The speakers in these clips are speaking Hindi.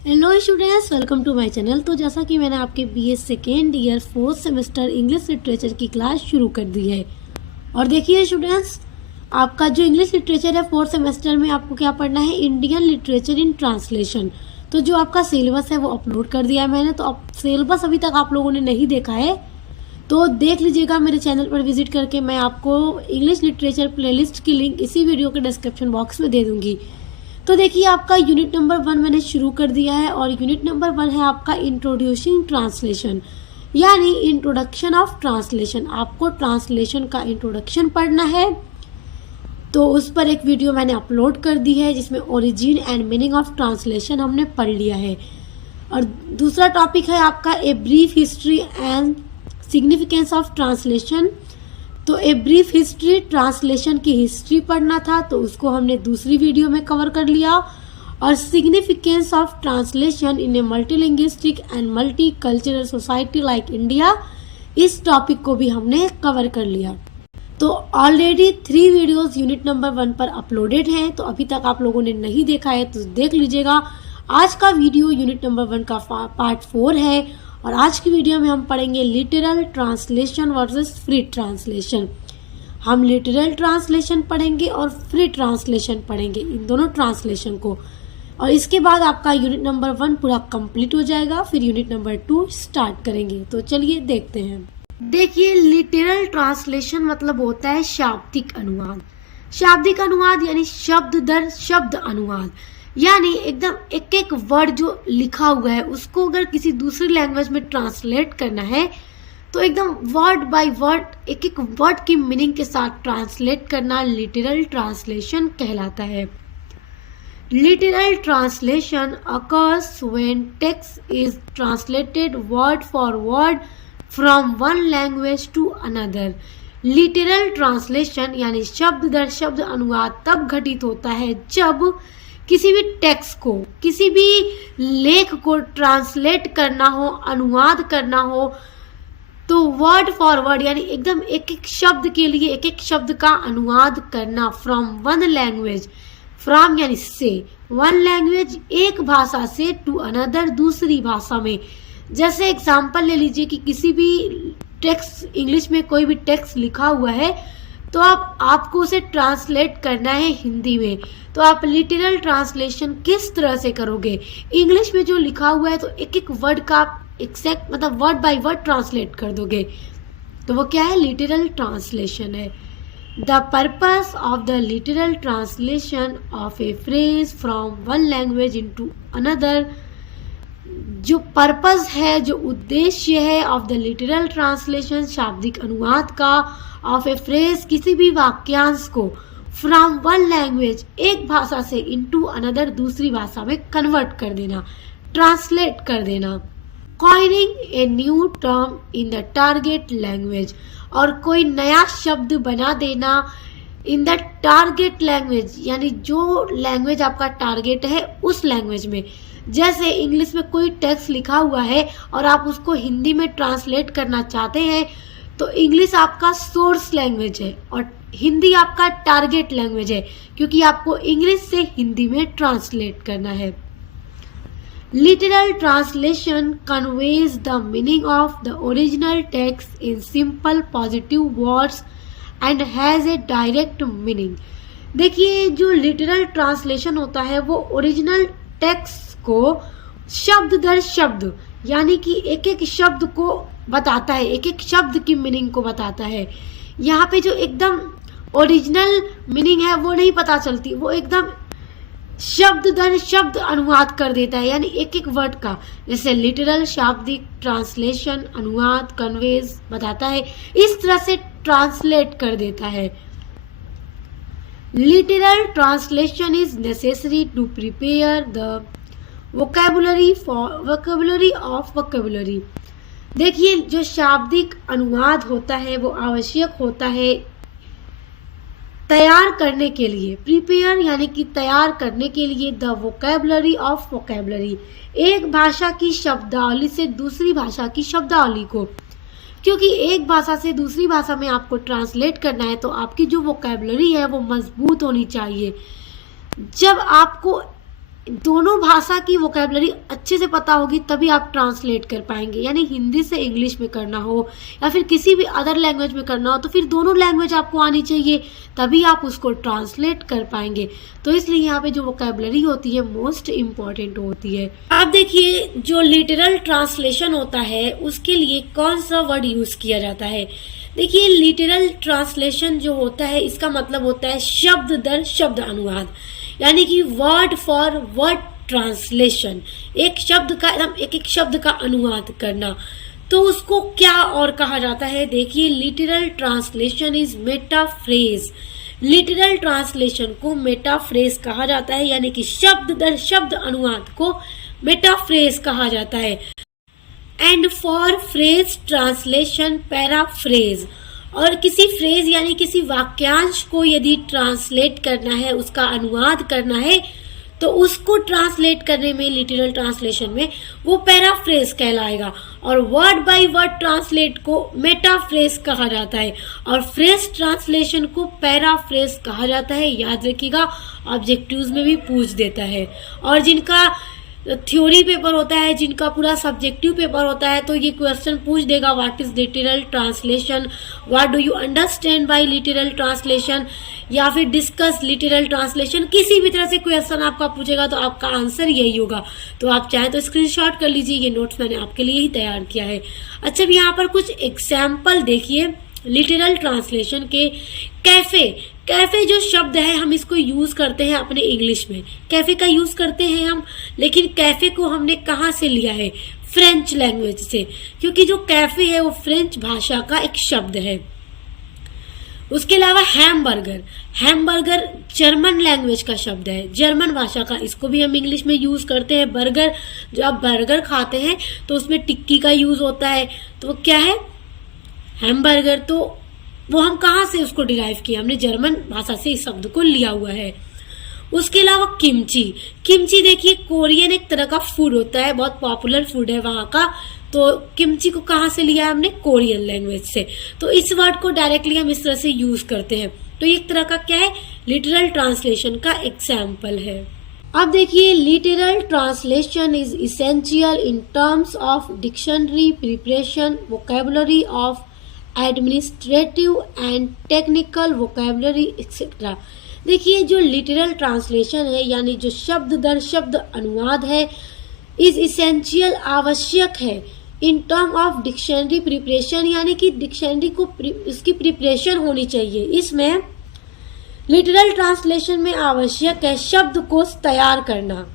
Hello students, welcome to my channel. तो जैसा कि मैंने आपके BS second year fourth semester English literature की क्लास शुरू कर दी है। और देखिए स्टूडेंट्स, आपका जो इंग्लिश लिटरेचर है फोर्थ सेमेस्टर में आपको क्या पढ़ना है, इंडियन लिटरेचर इन ट्रांसलेशन। तो जो आपका सिलेबस है वो अपलोड कर दिया है मैंने। तो अब सिलेबस अभी तक आप लोगों ने नहीं देखा है तो देख लीजिएगा मेरे चैनल पर विजिट करके। मैं आपको इंग्लिश लिटरेचर प्लेलिस्ट की लिंक इसी वीडियो के डिस्क्रिप्शन बॉक्स में दे दूंगी। तो देखिए आपका यूनिट नंबर 1 मैंने शुरू कर दिया है और यूनिट नंबर 1 है आपका इंट्रोड्यूसिंग ट्रांसलेशन, यानी इंट्रोडक्शन ऑफ ट्रांसलेशन। आपको ट्रांसलेशन का इंट्रोडक्शन पढ़ना है। तो उस पर एक वीडियो मैंने अपलोड कर दी है जिसमें origin and meaning of translation हमने पढ़ लिया है। और दूसरा टॉपिक है आपका a brief history and significance of translation. तो ए ब्रीफ हिस्ट्री, ट्रांसलेशन की हिस्ट्री पढ़ना था तो उसको हमने दूसरी वीडियो में कवर कर लिया। और significance of translation in a multilinguistic and multi cultural society like India, इस टॉपिक को भी हमने कवर कर लिया। तो ऑलरेडी 3 वीडियोस यूनिट नंबर 1 पर अपलोडेड हैं। तो अभी तक आप लोगों ने नहीं देखा है तो देख लीजिएगा। आज का वीडियो यूनिट नंबर 1 का पार्ट 4 है और आज की वीडियो में हम पढ़ेंगे literal translation versus free translation. हम लिटरल ट्रांसलेशन पढ़ेंगे और फ्री ट्रांसलेशन पढ़ेंगे, इन दोनों ट्रांसलेशन को। और इसके बाद आपका यूनिट नंबर 1 पूरा कंप्लीट हो जाएगा। फिर यूनिट नंबर 2 स्टार्ट करेंगे। तो चलिए देखते हैं। देखिए, लिटरल ट्रांसलेशन मतलब होता है शाब्दिक अनुवाद। शाब्दिक अनुवाद यानी शब्द दर शब्द अनुवाद, यानी एकदम एक एक वर्ड जो लिखा हुआ है उसको अगर किसी दूसरी लैंग्वेज में ट्रांसलेट करना है तो एकदम वर्ड बाय वर्ड एक एक वर्ड की मीनिंग के साथ ट्रांसलेट करना लिटरल ट्रांसलेशन कहलाता है। Literal translation occurs when text is translated word for word from one language to another। Literal translation यानी शब्द दर शब्द अनुवाद तब घटित होता है जब किसी भी टेक्स्ट को, किसी भी लेख को ट्रांसलेट करना हो, अनुवाद करना हो, तो वर्ड फॉर वर्ड यानी एकदम एक एक शब्द के लिए एक एक शब्द का अनुवाद करना। फ्रॉम वन लैंग्वेज, फ्रॉम यानी से, वन लैंग्वेज एक भाषा से, टू अनदर दूसरी भाषा में। जैसे एग्जांपल ले लीजिए कि किसी भी टेक्स्ट, इंग्लिश में कोई भी टेक्स्ट लिखा हुआ है तो आपको उसे ट्रांसलेट करना है हिंदी में। तो आप लिटरल ट्रांसलेशन किस तरह से करोगे, इंग्लिश में जो लिखा हुआ है तो एक एक वर्ड का आप एग्जैक्ट मतलब वर्ड बाय वर्ड ट्रांसलेट कर दोगे, तो वो क्या है, लिटरल ट्रांसलेशन है। The purpose of the literal translation of A phrase from one language into another, जो पर्पस है, जो उद्देश्य है ऑफ द लिटरल ट्रांसलेशन, शाब्दिक अनुवाद का, ऑफ ए फ्रेज किसी भी वाक्यांश को, फ्रॉम वन लैंग्वेज एक भाषा से, इनटू अनदर दूसरी भाषा में कन्वर्ट कर देना, ट्रांसलेट कर देना। Coining a new term in the target language, और कोई नया शब्द बना देना इन द टारगेट लैंग्वेज, यानी जो लैंग्वेज आपका टारगेट है उस लैंग्वेज में। जैसे इंग्लिश में कोई टेक्स्ट लिखा हुआ है और आप उसको हिंदी में ट्रांसलेट करना चाहते हैं तो इंग्लिश आपका सोर्स लैंग्वेज है और हिंदी आपका टारगेट लैंग्वेज है, क्योंकि आपको इंग्लिश से हिंदी में ट्रांसलेट करना है। Literal translation conveys the meaning of the original text in simple positive words and has a direct meaning. देखिए, जो लिटरल ट्रांसलेशन होता है वो ओरिजिनल टेक्स्ट को शब्द दर शब्द यानी कि एक एक शब्द को बताता है, एक एक शब्द की मीनिंग को बताता है। यहाँ पे जो एकदम ओरिजिनल मीनिंग है वो नहीं पता चलती, वो एकदम शब्द दर शब्द अनुवाद कर देता है, यानी एक एक वर्ड का। जैसे लिटरल शाब्दिक ट्रांसलेशन अनुवाद कन्वेज बताता है, इस तरह से ट्रांसलेट कर देता है। Literal translation is necessary to prepare the vocabulary of vocabulary. देखिए, जो शाब्दिक अनुवाद होता है वो आवश्यक होता है तैयार करने के लिए। प्रिपेयर यानी कि तैयार करने के लिए, द वोकैबुलरी ऑफ वोकैबुलरी, एक भाषा की शब्दावली से दूसरी भाषा की शब्दावली को। क्योंकि एक भाषा से दूसरी भाषा में आपको ट्रांसलेट करना है तो आपकी जो वोकैबुलरी है वो मजबूत होनी चाहिए। जब आपको दोनों भाषा की वोकेबलरी अच्छे से पता होगी तभी आप ट्रांसलेट कर पाएंगे। यानी हिंदी से इंग्लिश में करना हो या फिर किसी भी अदर लैंग्वेज में करना हो तो फिर दोनों लैंग्वेज आपको आनी चाहिए, तभी आप उसको ट्रांसलेट कर पाएंगे। तो इसलिए यहाँ पे जो वोकेबलरी होती है मोस्ट इम्पॉर्टेंट होती है। आप देखिए जो लिटरल ट्रांसलेशन होता है उसके लिए कौन सा वर्ड यूज किया जाता है। देखिए लिटरल ट्रांसलेशन जो होता है इसका मतलब होता है शब्द दर शब्द अनुवाद, यानी कि वर्ड फॉर वर्ड ट्रांसलेशन। एक शब्द का एकदम एक शब्द का अनुवाद करना, तो उसको क्या और कहा जाता है। देखिए literal translation is metaphrase. Literal translation को मेटाफ्रेज कहा जाता है, यानी कि शब्द दर शब्द अनुवाद को मेटाफ्रेज कहा जाता है। And for phrase translation paraphrase. और किसी फ्रेज यानी किसी वाक्यांश को यदि ट्रांसलेट करना है, उसका अनुवाद करना है, तो उसको ट्रांसलेट करने में लिटरल ट्रांसलेशन में वो पैराफ्रेज कहलाएगा। और वर्ड बाय वर्ड ट्रांसलेट को मेटाफ्रेज कहा जाता है और फ्रेज ट्रांसलेशन को पैराफ्रेज कहा जाता है। याद रखिएगा, ऑब्जेक्टिव्स में भी पूछ देता है। और जिनका थ्योरी पेपर होता है, जिनका पूरा सब्जेक्टिव पेपर होता है, तो ये क्वेश्चन पूछ देगा what is literal translation, what do you understand by literal translation, या फिर डिस्कस लिटरल ट्रांसलेशन। किसी भी तरह से क्वेश्चन आपका पूछेगा तो आपका आंसर यही होगा। तो आप चाहें तो स्क्रीनशॉट कर लीजिए, ये नोट्स मैंने आपके लिए ही तैयार किया है। अच्छा, अब यहाँ पर कुछ एग्जाम्पल देखिए लिटरल ट्रांसलेशन के। कैफे, कैफे जो शब्द है हम इसको यूज करते हैं अपने इंग्लिश में, कैफे का यूज करते हैं हम, लेकिन कैफे को हमने कहाँ से लिया है, फ्रेंच लैंग्वेज से, क्योंकि जो कैफे है वो फ्रेंच भाषा का एक शब्द है। उसके अलावा हैमबर्गर, हैमबर्गर जर्मन लैंग्वेज का शब्द है, जर्मन भाषा का, इसको भी हम इंग्लिश में यूज करते हैं। बर्गर, जो आप बर्गर खाते हैं तो उसमें टिक्की का यूज होता है, तो वो क्या है, हैमबर्गर। तो वो हम कहाँ से उसको डिराइव किया, हमने जर्मन भाषा से इस शब्द को लिया हुआ है। उसके अलावा किमची, किमची देखिए कोरियन एक तरह का फूड होता है, बहुत पॉपुलर फूड है वहाँ का। तो किमची को कहाँ से लिया है हमने, कोरियन लैंग्वेज से। तो इस वर्ड को डायरेक्टली हम इस तरह से यूज करते हैं। तो एक तरह का क्या है, लिटरल ट्रांसलेशन का एग्जाम्पल है। अब देखिए literal translation is essential in terms of dictionary preparation, vocabulary of administrative and technical vocabulary etcetera. देखिए जो लिटरल ट्रांसलेशन है यानी जो शब्द दर शब्द अनुवाद है, इज इसेंशियल आवश्यक है in term of dictionary preparation, यानी कि डिक्शनरी को इसकी प्रिपरेशन होनी चाहिए। इसमें लिटरल ट्रांसलेशन में आवश्यक है शब्द को तैयार करना।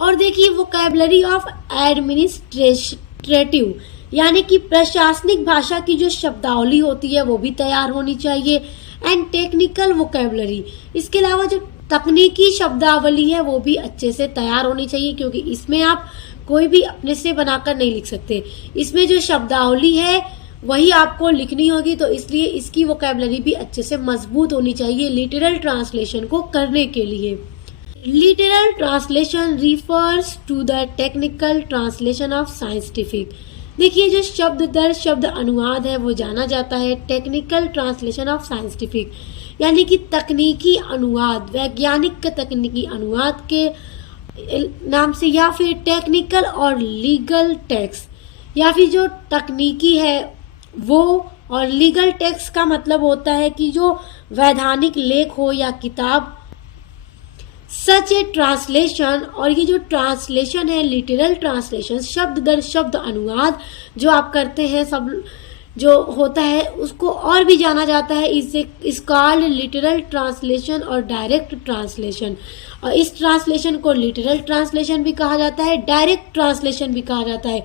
और देखिए वोकेबलरी ऑफ एडमिनिस्ट्रेटिव, यानी कि प्रशासनिक भाषा की जो शब्दावली होती है वो भी तैयार होनी चाहिए। एंड टेक्निकल वोकेबलरी, इसके अलावा जो तकनीकी शब्दावली है वो भी अच्छे से तैयार होनी चाहिए, क्योंकि इसमें आप कोई भी अपने से बनाकर नहीं लिख सकते। इसमें जो शब्दावली है वही आपको लिखनी होगी, तो इसलिए इसकी वोकेबलरी भी अच्छे से मजबूत होनी चाहिए लिटरल ट्रांसलेशन को करने के लिए। Literal translation refers to the technical translation of scientific. देखिए जो शब्द दर शब्द अनुवाद है वो जाना जाता है टेक्निकल ट्रांसलेशन ऑफ साइंटिफिक, यानी कि तकनीकी अनुवाद, वैज्ञानिक तकनीकी अनुवाद के नाम से, या फिर टेक्निकल और लीगल टेक्स्ट, या फिर जो तकनीकी है वो, और लीगल टेक्स्ट का मतलब होता है कि जो वैधानिक लेख हो या किताब, सच ए ट्रांसलेशन। और ये जो ट्रांसलेशन है लिटरल ट्रांसलेशन, शब्द दर शब्द अनुवाद जो आप करते हैं, सब जो होता है उसको और भी जाना जाता है, इस कॉल्ड लिटरल ट्रांसलेशन और डायरेक्ट ट्रांसलेशन। और इस ट्रांसलेशन को लिटरल ट्रांसलेशन भी कहा जाता है, डायरेक्ट ट्रांसलेशन भी कहा जाता है,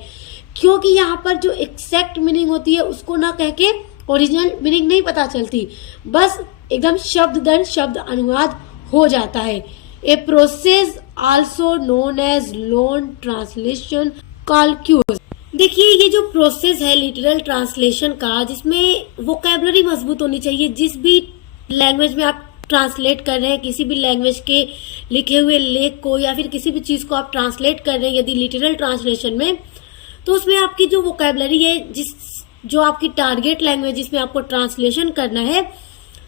क्योंकि यहाँ पर जो एग्जैक्ट मीनिंग होती है उसको ना कह के ओरिजिनल मीनिंग नहीं पता चलती, बस एकदम शब्द दर शब्द अनुवाद हो जाता है। A process also known as loan translation calques. देखिए ये जो प्रोसेस है लिटरल ट्रांसलेशन का, जिसमें वोकैबुलरी मजबूत होनी चाहिए। जिस भी लैंग्वेज में आप ट्रांसलेट कर रहे हैं, किसी भी लैंग्वेज के लिखे हुए लेख को या फिर किसी भी चीज को आप ट्रांसलेट कर रहे हैं यदि लिटरल ट्रांसलेशन में, तो उसमें आपकी जो वोकैबुलरी है, जो आपकी टारगेट लैंग्वेज जिसमें आपको ट्रांसलेशन करना है,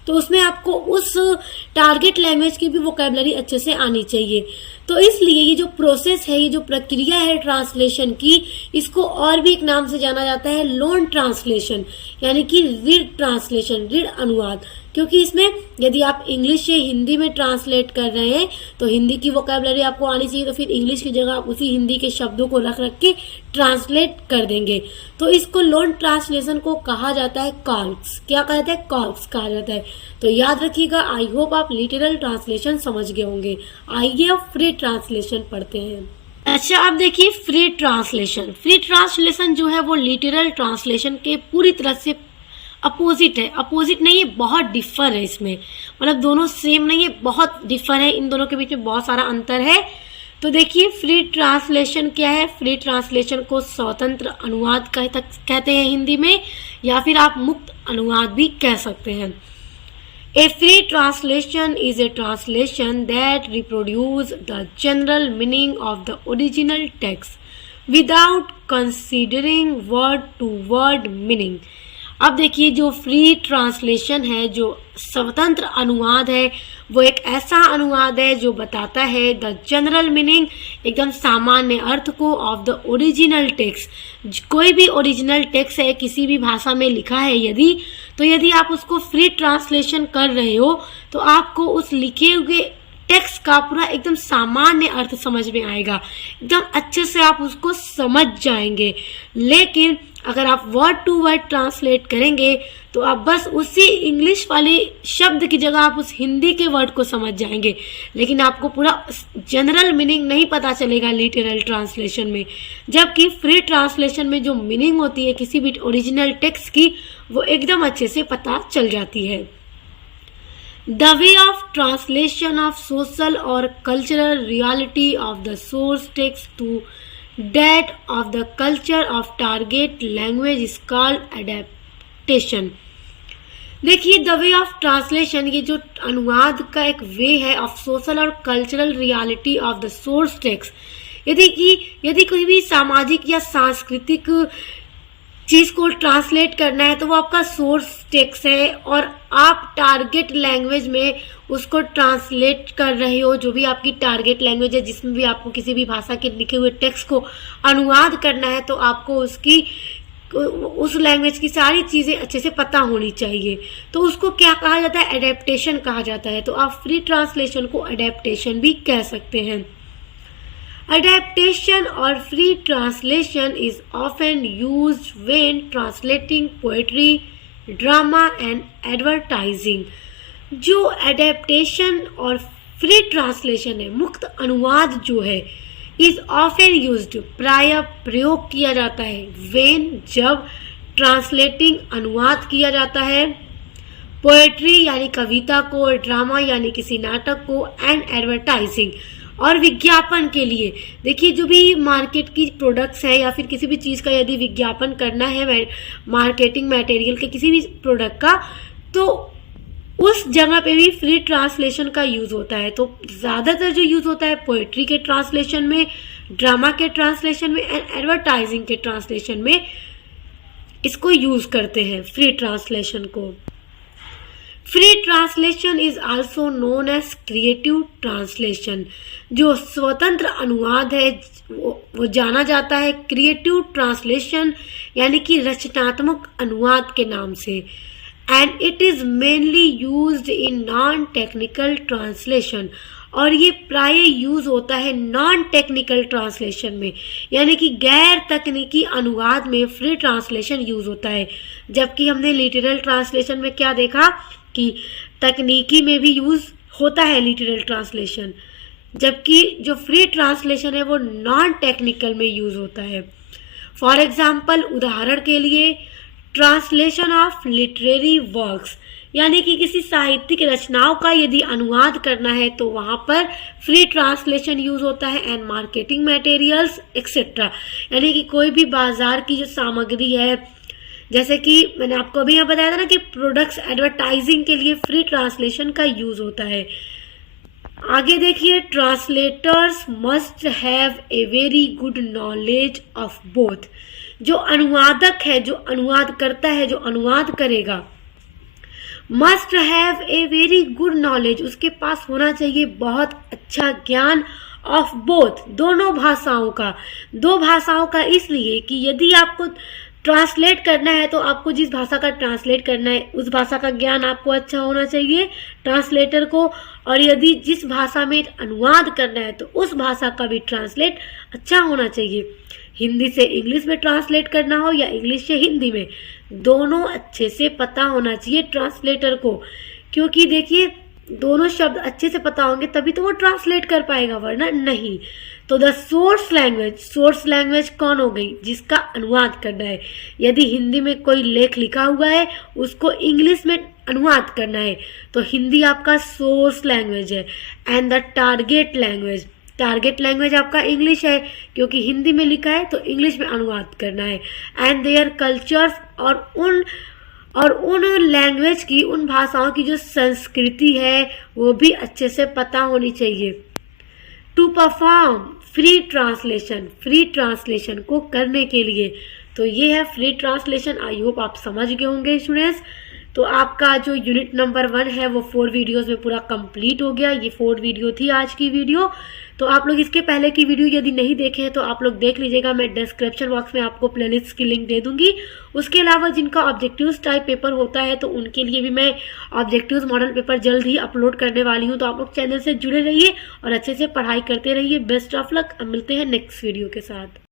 तो उसमें आपको उस टारगेट लैंग्वेज की भी वोकेबलरी अच्छे से आनी चाहिए। तो इसलिए ये जो प्रोसेस है, ये जो प्रक्रिया है ट्रांसलेशन की, इसको और भी एक नाम से जाना जाता है लोन ट्रांसलेशन, यानी कि रीड ट्रांसलेशन, रीड अनुवाद। क्योंकि इसमें यदि आप इंग्लिश से हिंदी में ट्रांसलेट कर रहे हैं तो हिंदी की वोकेबलरी आपको आनी चाहिए, तो फिर इंग्लिश की जगह आप उसी हिंदी के शब्दों को रख रख के ट्रांसलेट कर देंगे। तो इसको लोन ट्रांसलेशन को कहा जाता है कॉल्क्स। क्या कहा जाता है? कॉल्क्स कहा जाता है। तो याद रखिएगा। आई होप आप लिटरल ट्रांसलेशन समझ गए होंगे। आइए अब फ्री ट्रांसलेशन पढ़ते हैं। अच्छा, अब देखिए फ्री ट्रांसलेशन। फ्री ट्रांसलेशन जो है वो लिटरल ट्रांसलेशन के पूरी तरह से अपोजिट है। अपोजिट नहीं है, बहुत डिफर है इसमें, मतलब दोनों सेम नहीं है, बहुत डिफर है। इन दोनों के बीच में बहुत सारा अंतर है। तो देखिए फ्री ट्रांसलेशन क्या है। फ्री ट्रांसलेशन को स्वतंत्र अनुवाद कहते हैं हिंदी में, या फिर आप मुक्त अनुवाद भी कह सकते हैं। A free translation is a translation that reproduces the general meaning of the original text without considering word to word meaning। अब देखिए जो फ्री ट्रांसलेशन है, जो स्वतंत्र अनुवाद है, वो एक ऐसा अनुवाद है जो बताता है द जनरल मीनिंग, एकदम सामान्य अर्थ को, ऑफ द ओरिजिनल टेक्स्ट। कोई भी ओरिजिनल टेक्स्ट है, किसी भी भाषा में लिखा है यदि आप उसको फ्री ट्रांसलेशन कर रहे हो तो आपको उस लिखे हुए टेक्स्ट का पूरा एकदम सामान्य अर्थ समझ में आएगा, एकदम अच्छे से आप उसको समझ जाएंगे। लेकिन अगर आप वर्ड टू वर्ड ट्रांसलेट करेंगे तो आप बस उसी इंग्लिश वाले शब्द की जगह आप उस हिंदी के वर्ड को समझ जाएंगे, लेकिन आपको पूरा जनरल मीनिंग नहीं पता चलेगा लिटरल ट्रांसलेशन में। जबकि फ्री ट्रांसलेशन में जो मीनिंग होती है किसी भी ओरिजिनल टेक्स्ट की, वो एकदम अच्छे से पता चल जाती है। The way of translation of social or cultural reality of the source text to that of the culture of target language is called adaptation। देखिए द वे ऑफ ट्रांसलेशन, ये जो अनुवाद का एक वे है ऑफ सोशल और cultural reality of the source text. यदि कोई भी सामाजिक या सांस्कृतिक चीज को ट्रांसलेट करना है तो वो आपका सोर्स टेक्स्ट है, और आप टारगेट लैंग्वेज में उसको ट्रांसलेट कर रहे हो, जो भी आपकी टारगेट लैंग्वेज है, जिसमें भी आपको किसी भी भाषा के लिखे हुए टेक्स्ट को अनुवाद करना है, तो आपको उस लैंग्वेज की सारी चीज़ें अच्छे से पता होनी चाहिए। तो उसको क्या कहा जाता है? एडेप्टेशन कहा जाता है। तो आप फ्री ट्रांसलेशन को एडेप्टेशन भी कह सकते हैं। Adaptation or free translation is often used when translating poetry, drama and advertising। जो adaptation और free translation है, मुक्त अनुवाद जो है, is often used, प्राय प्रयोग किया जाता है, when जब translating अनुवाद किया जाता है, पोएट्री यानी कविता को, ड्रामा यानी किसी नाटक को, एंड एडवर्टाइजिंग और विज्ञापन के लिए। देखिए जो भी मार्केट की प्रोडक्ट्स है या फिर किसी भी चीज़ का यदि विज्ञापन करना है, मार्केटिंग मटेरियल के किसी भी प्रोडक्ट का, तो उस जगह पे भी फ्री ट्रांसलेशन का यूज़ होता है। तो ज़्यादातर जो यूज़ होता है पोएट्री के ट्रांसलेशन में, ड्रामा के ट्रांसलेशन में एंड एडवर्टाइजिंग के ट्रांसलेशन में इसको यूज़ करते हैं फ्री ट्रांसलेशन को। Free translation is also known as creative translation. जो स्वतंत्र अनुवाद है वो जाना जाता है क्रिएटिव ट्रांसलेशन यानी कि रचनात्मक अनुवाद के नाम से। And it is mainly used in non technical translation, और ये प्राय यूज होता है नॉन टेक्निकल ट्रांसलेशन में, यानी कि गैर तकनीकी अनुवाद में फ्री ट्रांसलेशन यूज होता है। जबकि हमने लिटरल ट्रांसलेशन में क्या देखा कि तकनीकी में भी यूज होता है लिटरल ट्रांसलेशन, जबकि जो फ्री ट्रांसलेशन है वो नॉन टेक्निकल में यूज होता है। फॉर एग्जाम्पल, उदाहरण के लिए ट्रांसलेशन ऑफ लिटरेरी वर्क्स, यानी कि किसी साहित्यिक रचनाओं का यदि अनुवाद करना है तो वहाँ पर फ्री ट्रांसलेशन यूज होता है। एंड मार्केटिंग मटेरियल्स एक्सेट्रा, यानी कि कोई भी बाजार की जो सामग्री है, जैसे कि मैंने आपको अभी यहाँ बताया था ना कि प्रोडक्ट्स एडवर्टाइजिंग के लिए फ्री ट्रांसलेशन का यूज होता है। आगे देखिए, translators must have a very good knowledge of both. जो अनुवादक है, जो अनुवाद करता है, जो अनुवाद करेगा, must have a very good knowledge, उसके पास होना चाहिए बहुत अच्छा ज्ञान ऑफ बोथ, दोनों भाषाओं का। दो भाषाओं का इसलिए कि यदि आपको ट्रांसलेट करना है तो आपको जिस भाषा का ट्रांसलेट करना है उस भाषा का ज्ञान आपको अच्छा होना चाहिए ट्रांसलेटर को, और यदि जिस भाषा में अनुवाद करना है तो उस भाषा का भी ट्रांसलेट अच्छा होना चाहिए। हिंदी से इंग्लिश में ट्रांसलेट करना हो या इंग्लिश से हिंदी में, दोनों अच्छे से पता होना चाहिए ट्रांसलेटर को, क्योंकि देखिए दोनों शब्द अच्छे से पता होंगे तभी तो वो ट्रांसलेट कर पाएगा, वरना नहीं। तो द सोर्स लैंग्वेज कौन हो गई, जिसका अनुवाद करना है। यदि हिंदी में कोई लेख लिखा हुआ है उसको इंग्लिश में अनुवाद करना है तो हिंदी आपका सोर्स लैंग्वेज है। एंड द टारगेट लैंग्वेज आपका इंग्लिश है, क्योंकि हिंदी में लिखा है तो इंग्लिश में अनुवाद करना है। एंड देयर कल्चर्स, और उन लैंग्वेज की, उन भाषाओं की जो संस्कृति है वो भी अच्छे से पता होनी चाहिए। टू परफॉर्म फ्री ट्रांसलेशन को करने के लिए, तो ये है फ्री ट्रांसलेशन। आई होप आप समझ गए होंगे स्टूडेंट्स। तो आपका जो यूनिट नंबर 1 है वो 4 वीडियोस में पूरा कंप्लीट हो गया। ये 4 वीडियो थी आज की वीडियो। तो आप लोग इसके पहले की वीडियो यदि नहीं देखे हैं तो आप लोग देख लीजिएगा, मैं डिस्क्रिप्शन बॉक्स में आपको प्लेलिस्ट की लिंक दे दूंगी। उसके अलावा जिनका ऑब्जेक्टिव्स टाइप पेपर होता है तो उनके लिए भी मैं ऑब्जेक्टिव्स मॉडल पेपर जल्द ही अपलोड करने वाली हूँ। तो आप लोग चैनल से जुड़े रहिए और अच्छे से पढ़ाई करते रहिए। Best of luck. अब मिलते हैं नेक्स्ट वीडियो के साथ।